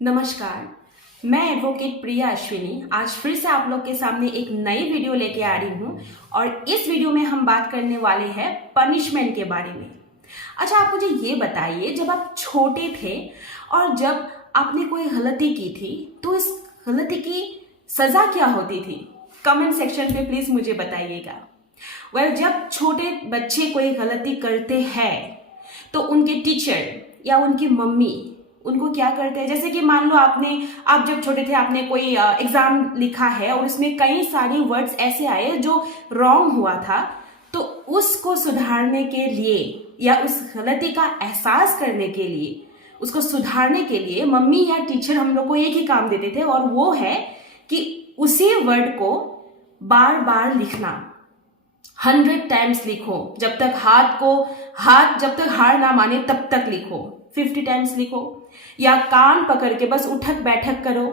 नमस्कार, मैं एडवोकेट प्रिया अश्विनी आज फिर से आप लोग के सामने एक नई वीडियो लेके आ रही हूँ और इस वीडियो में हम बात करने वाले हैं पनिशमेंट के बारे में। अच्छा, आप मुझे ये बताइए, जब आप छोटे थे और जब आपने कोई गलती की थी तो इस गलती की सज़ा क्या होती थी? कमेंट सेक्शन पे प्लीज़ मुझे बताइएगा। जब छोटे बच्चे कोई गलती करते हैं तो उनके टीचर या उनकी मम्मी उनको क्या करते हैं, जैसे कि मान लो आप जब छोटे थे आपने कोई एग्जाम लिखा है और उसमें कई सारे वर्ड्स ऐसे आए जो रॉन्ग हुआ था, तो उसको सुधारने के लिए या उस गलती का एहसास करने के लिए, उसको सुधारने के लिए मम्मी या टीचर हम लोग को एक ही काम देते थे और वो है कि उसी वर्ड को बार बार लिखना, 100 टाइम्स लिखो, जब तक जब तक हार ना माने तब तक लिखो, 50 टाइम्स लिखो, या कान पकड़ के बस उठक बैठक करो,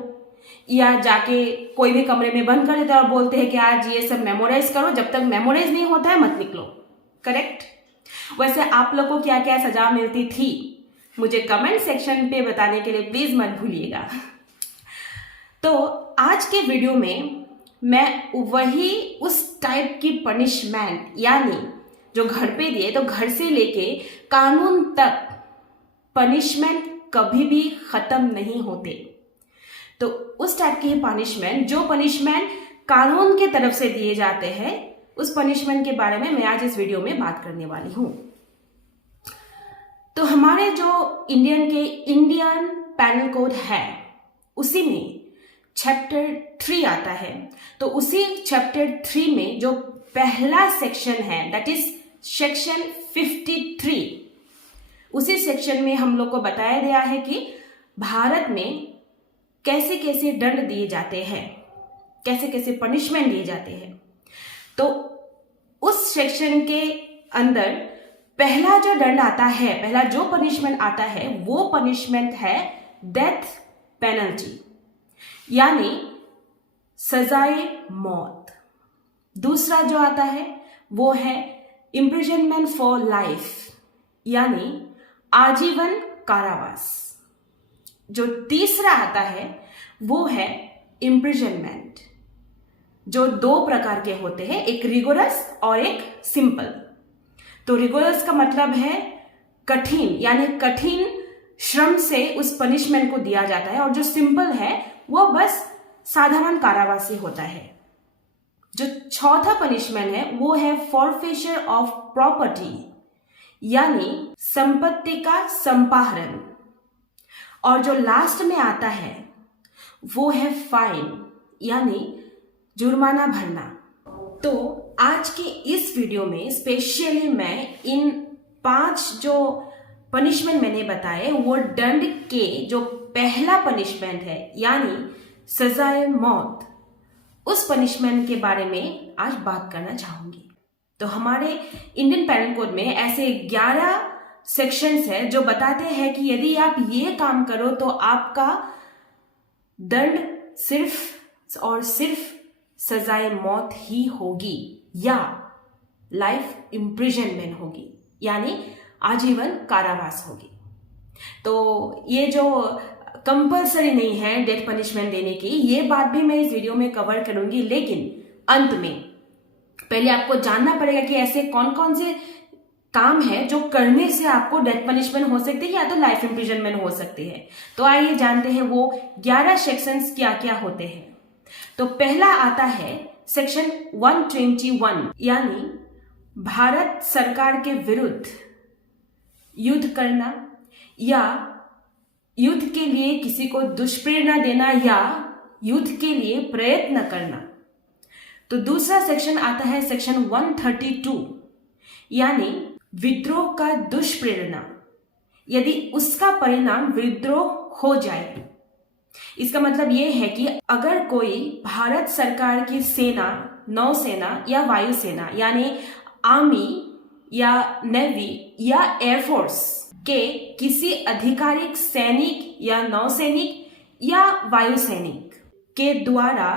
या जाके कोई भी कमरे में बंद कर देते और बोलते हैं कि आज ये सब मेमोराइज करो, जब तक मेमोराइज नहीं होता है मत निकलो। करेक्ट? वैसे आप लोग को क्या क्या सजा मिलती थी मुझे कमेंट सेक्शन पे बताने के लिए प्लीज मत भूलिएगा। तो आज के वीडियो में मैं वही उस टाइप की पनिशमेंट, यानी जो घर पे दिए, तो घर से लेके कानून तक पनिशमेंट कभी भी खत्म नहीं होते, तो उस टाइप की पनिशमेंट, जो पनिशमेंट कानून के तरफ से दिए जाते हैं, उस पनिशमेंट के बारे में मैं आज इस वीडियो में बात करने वाली हूं। तो हमारे जो इंडियन पैनल कोड है उसी में चैप्टर 3 आता है। तो उसी चैप्टर 3 में जो पहला सेक्शन है, दैट इज सेक्शन 53, उसी सेक्शन में हम लोग को बताया गया है कि भारत में कैसे कैसे दंड दिए जाते हैं, कैसे कैसे पनिशमेंट दिए जाते हैं। तो उस सेक्शन के अंदर पहला जो दंड आता है, पहला जो पनिशमेंट आता है, वो पनिशमेंट है डेथ पेनल्टी, यानी सजाए मौत। दूसरा जो आता है वो है इम्प्रिजनमेंट फॉर लाइफ, यानी आजीवन कारावास। जो तीसरा आता है वो है इम्प्रिजनमेंट, जो 2 प्रकार के होते हैं, एक रिगोरस और एक सिंपल। तो रिगोरस का मतलब है कठिन, यानी कठिन श्रम से उस पनिशमेंट को दिया जाता है, और जो सिंपल है वो बस साधारण कारावास ही होता है। जो चौथा पनिशमेंट है वो है फॉरफेचर ऑफ प्रॉपर्टी, यानी संपत्ति का संपाहरण। और जो लास्ट में आता है वो है फाइन, यानी जुर्माना भरना। तो आज के इस वीडियो में स्पेशली मैं इन 5 जो पनिशमेंट मैंने बताए, वो दंड के जो पहला पनिशमेंट है, यानी सजाए मौत, उस पनिशमेंट के बारे में आज बात करना चाहूंगी। तो हमारे इंडियन पैनल कोड में ऐसे 11 सेक्शंस है जो बताते हैं कि यदि आप ये काम करो तो आपका दंड सिर्फ और सिर्फ सजाए मौत ही होगी या लाइफ इम्प्रिजनमेंट होगी, यानी आजीवन कारावास होगी। तो ये जो कंपल्सरी नहीं है डेथ पनिशमेंट देने की, ये बात भी मैं इस वीडियो में कवर करूंगी, लेकिन अंत में पहले आपको जानना पड़ेगा कि ऐसे कौन कौन से काम है जो करने से आपको डेथ पनिशमेंट हो सकती है या तो लाइफ इम्प्रिजनमेंट हो सकती है। तो आइए जानते हैं वो 11 सेक्शंस क्या क्या होते हैं। तो पहला आता है सेक्शन 121, यानी भारत सरकार के विरुद्ध युद्ध करना या युद्ध के लिए किसी को दुष्प्रेरणा देना या युद्ध के लिए प्रयत्न करना। तो दूसरा सेक्शन आता है सेक्शन 132, यानी विद्रोह का दुष्प्रेरणा, यदि उसका परिणाम विद्रोह हो जाए। इसका मतलब यह है कि अगर कोई भारत सरकार की सेना, नौसेना या वायुसेना, यानी आर्मी या नेवी या एयरफोर्स के किसी आधिकारिक सैनिक या नौसैनिक या वायुसैनिक के द्वारा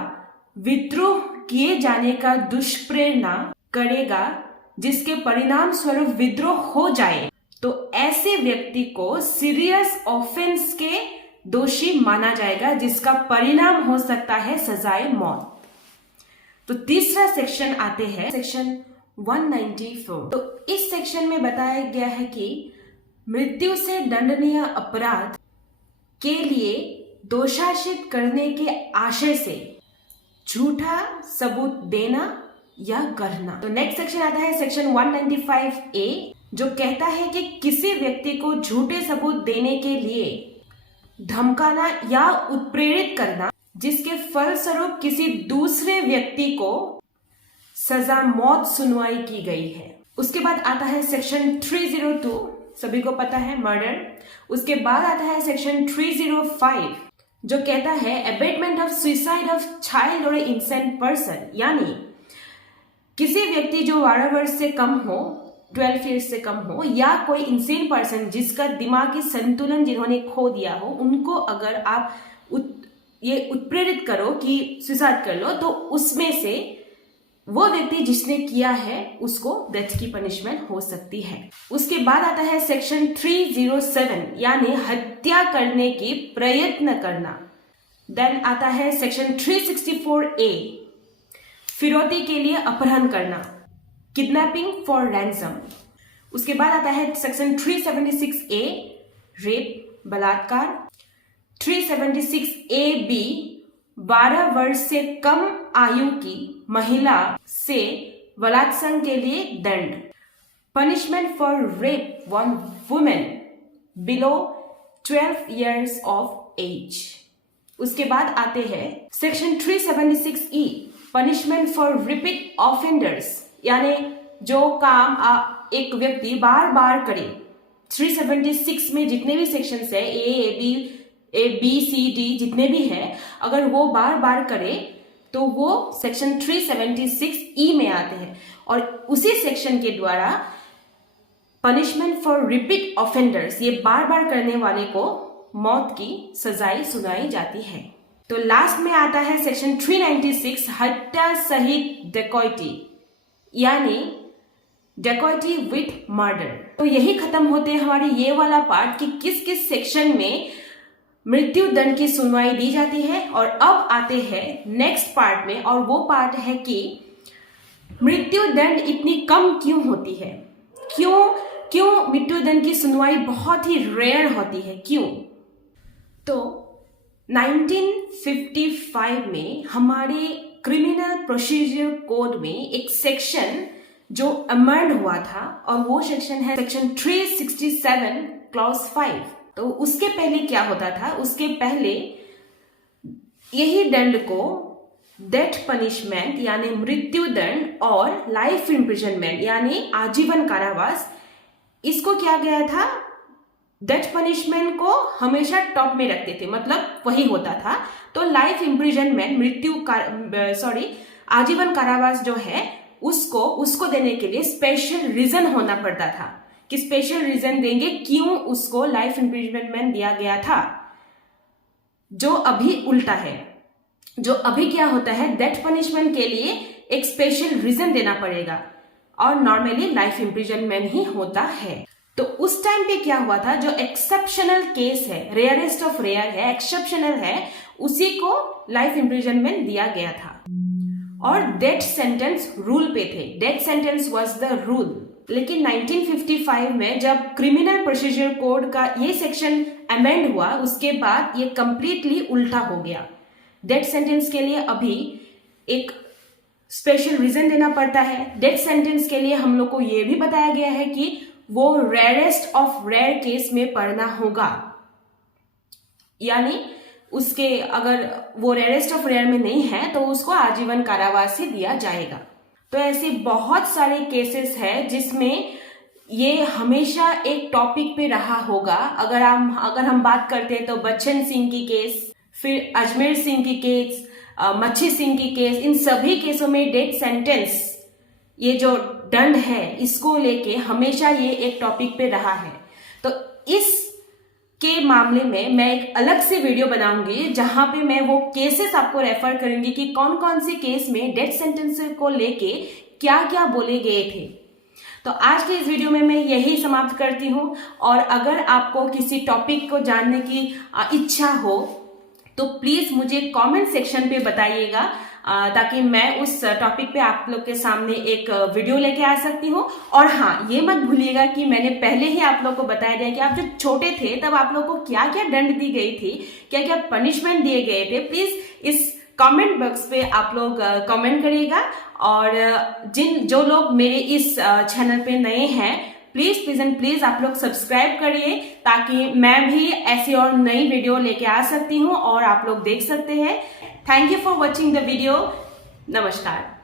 विद्रोह किए जाने का दुष्प्रेरणा करेगा, जिसके परिणाम स्वरूप विद्रोह हो जाए, तो ऐसे व्यक्ति को सीरियस ऑफेंस के दोषी माना जाएगा, जिसका परिणाम हो सकता है सजाए मौत। तो तीसरा सेक्शन आते हैं सेक्शन 194। तो इस सेक्शन में बताया गया है कि मृत्यु से दंडनीय अपराध के लिए दोषारोपित करने के आशय से झूठा सबूत देना या करना। तो नेक्स्ट सेक्शन आता है सेक्शन 195A, जो कहता है कि किसी व्यक्ति को झूठे सबूत देने के लिए धमकाना या उत्प्रेरित करना, जिसके फलस्वरूप किसी दूसरे व्यक्ति को सजा मौत सुनवाई की गई है। उसके बाद आता है सेक्शन 302, सभी को पता है, मर्डर। उसके बाद आता है सेक्शन 305, जो कहता है abetment of suicide of child और इनसेंट पर्सन, यानी किसी व्यक्ति जो 12 वर्ष से कम हो, 12 ईयर्स से कम हो, या कोई इंसेन पर्सन जिसका दिमागी संतुलन जिन्होंने खो दिया हो, उनको अगर आप ये उत्प्रेरित करो कि सुसाइड कर लो, तो उसमें से वो व्यक्ति जिसने किया है उसको डेथ की पनिशमेंट हो सकती है। उसके बाद आता है सेक्शन 307, यानी हत्या करने की प्रयत्न करना। देन आता है सेक्शन 364A, फिरौती के लिए अपहरण करना, किडनैपिंग फॉर रैंसम। उसके बाद आता है सेक्शन 376A, रेप, बलात्कार। 376AB, 12 वर्ष से कम आयु की महिला से बलात्कार के लिए दंड, punishment for rape one women below 12 years of age. उसके बाद आते हैं section 376E, punishment for repeat offenders, यानी जो काम एक व्यक्ति बार बार करे। 376 में जितने भी सेक्शंस है, ए बी सी डी जितने भी है, अगर वो बार बार करे तो वो सेक्शन 376E में आते हैं, और उसी सेक्शन के द्वारा पनिशमेंट फॉर रिपीट ऑफेंडर्स, ये बार बार करने वाले को मौत की सजाएं सुनाई जाती है। तो लास्ट में आता है सेक्शन 396, हत्या सहित डकैती, यानी डकैती विथ मर्डर। तो यही खत्म होते हैं हमारे ये वाला पार्ट कि किस किस सेक्शन में मृत्यु दंड की सुनवाई दी जाती है। और अब आते हैं नेक्स्ट पार्ट में, और वो पार्ट है कि मृत्यु दंड इतनी कम क्यों होती है, क्यों मृत्यु दंड की सुनवाई बहुत ही रेयर होती है, क्यों? तो 1955 में हमारे क्रिमिनल प्रोसीजर कोड में एक सेक्शन जो अमेंड हुआ था, और वो सेक्शन है सेक्शन 367 क्लॉज 5। तो उसके पहले क्या होता था, उसके पहले यही दंड को डेथ पनिशमेंट यानी मृत्यु दंड और लाइफ इम्प्रिजनमेंट यानी आजीवन कारावास, इसको क्या गया था, डेथ पनिशमेंट को हमेशा टॉप में रखते थे, मतलब वही होता था। तो लाइफ इम्प्रिजनमेंट आजीवन कारावास जो है उसको देने के लिए स्पेशल रीजन होना पड़ता था कि स्पेशल रीजन देंगे क्यों उसको लाइफ इम्प्रिजनमेंट दिया गया था। जो अभी उल्टा है, जो अभी क्या होता है, डेथ पनिशमेंट के लिए एक स्पेशल रीजन देना पड़ेगा और नॉर्मली लाइफ इम्प्रिजनमेंट ही होता है। तो उस टाइम पे क्या हुआ था, जो एक्सेप्शनल केस है, रेयरेस्ट ऑफ रेयर है, एक्सेप्शनल है, उसी को लाइफ इम्प्रिजनमेंट दिया गया था। और डेथ सेंटेंस रूल पे थे, death sentence was the rule. लेकिन 1955 में जब क्रिमिनल प्रोसीजर कोड का ये सेक्शन अमेंड हुआ, उसके बाद ये कंप्लीटली उल्टा हो गया। डेथ सेंटेंस के लिए अभी एक स्पेशल रीजन देना पड़ता है। डेथ सेंटेंस के लिए हम लोग को ये भी बताया गया है कि वो रेयरेस्ट ऑफ रेयर केस में पड़ना होगा, यानी उसके अगर वो रेयरेस्ट ऑफ रेयर में नहीं है तो उसको आजीवन कारावास ही दिया जाएगा। तो ऐसे बहुत सारे केसेस हैं जिसमें ये हमेशा एक टॉपिक पे रहा होगा। अगर हम बात करते हैं तो बच्चन सिंह की केस, फिर अजमेर सिंह की केस, मच्छी सिंह की केस, इन सभी केसों में डेथ सेंटेंस, ये जो दंड है, इसको लेके हमेशा ये एक टॉपिक पे रहा है। तो इस के मामले में मैं एक अलग से वीडियो बनाऊंगी जहां पे मैं वो केसेस आपको रेफर करूंगी कि कौन कौन से केस में डेथ सेंटेंस को लेके क्या क्या बोले गए थे। तो आज के इस वीडियो में मैं यही समाप्त करती हूँ। और अगर आपको किसी टॉपिक को जानने की इच्छा हो तो प्लीज़ मुझे कमेंट सेक्शन पे बताइएगा, ताकि मैं उस टॉपिक पे आप लोग के सामने एक वीडियो लेके आ सकती हूँ। और हाँ, ये मत भूलिएगा कि मैंने पहले ही आप लोग को बताया दिया कि आप जब छोटे थे तब आप लोग को क्या क्या दंड दी गई थी, क्या क्या पनिशमेंट दिए गए थे। प्लीज़ इस कमेंट बॉक्स पे आप लोग कमेंट करिएगा। और जो लोग मेरे इस चैनल पे नए हैं, प्लीज आप लोग सब्सक्राइब करिए, ताकि मैं भी ऐसी और नई वीडियो लेके आ सकती हूँ और आप लोग देख सकते हैं। Thank you for watching the video. नमस्कार।